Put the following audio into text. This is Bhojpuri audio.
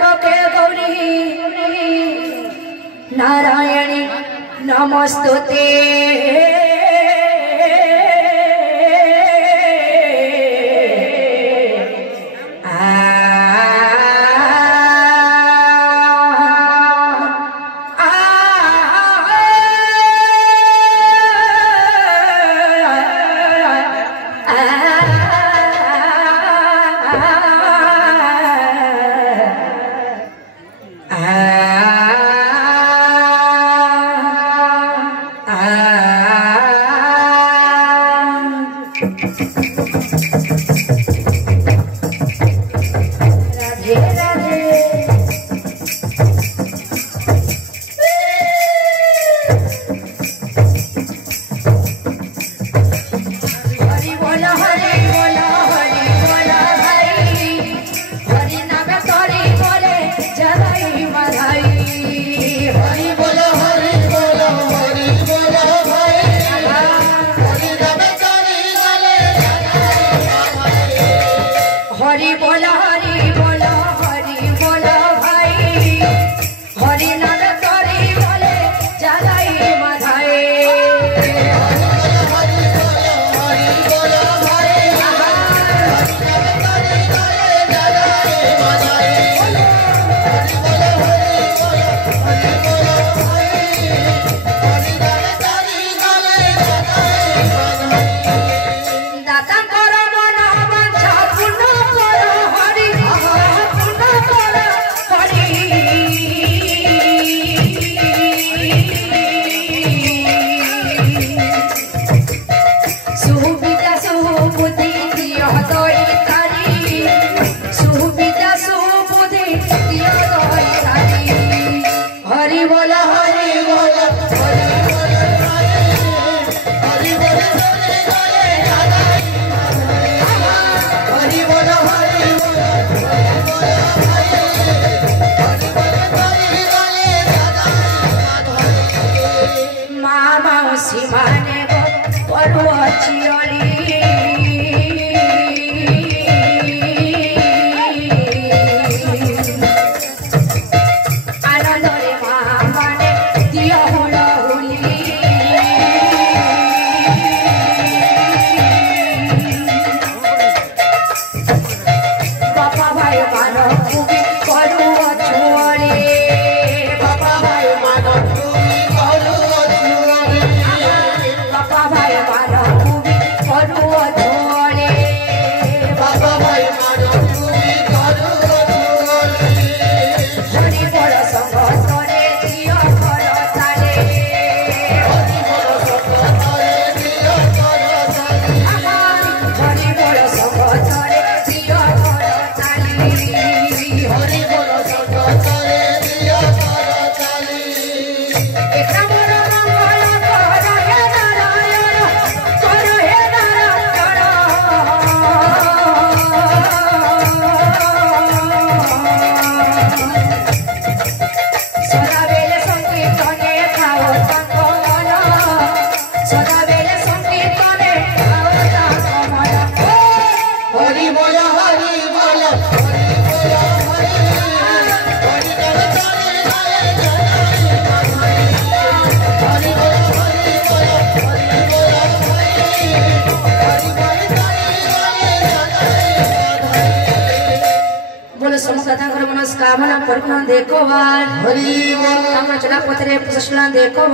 त्र्यंबके गौरी नारायणी नमस्तुते। हरि बोला हरि बोला हरि बोला भाई हरि नाम तोरी बोले जलाई माधाए। हरि बोला भाई दाता करो मना बंचा पुण्य करो हरि पुण्य करो हरि सुविधा सुबुद्धि दियो दई तारी सुविधा सुबुद्धि दियो दई तारी। हरि बोला हरि बोला माने गो चिड़ी आनंद रे माने दिया हुला हुली बापा भाई मानो खूबी करू छोड़े बापा भाई मानो मनस्कामना परिपूर्ण देखो हरि बोल चला पत्रे प्रश्न देखो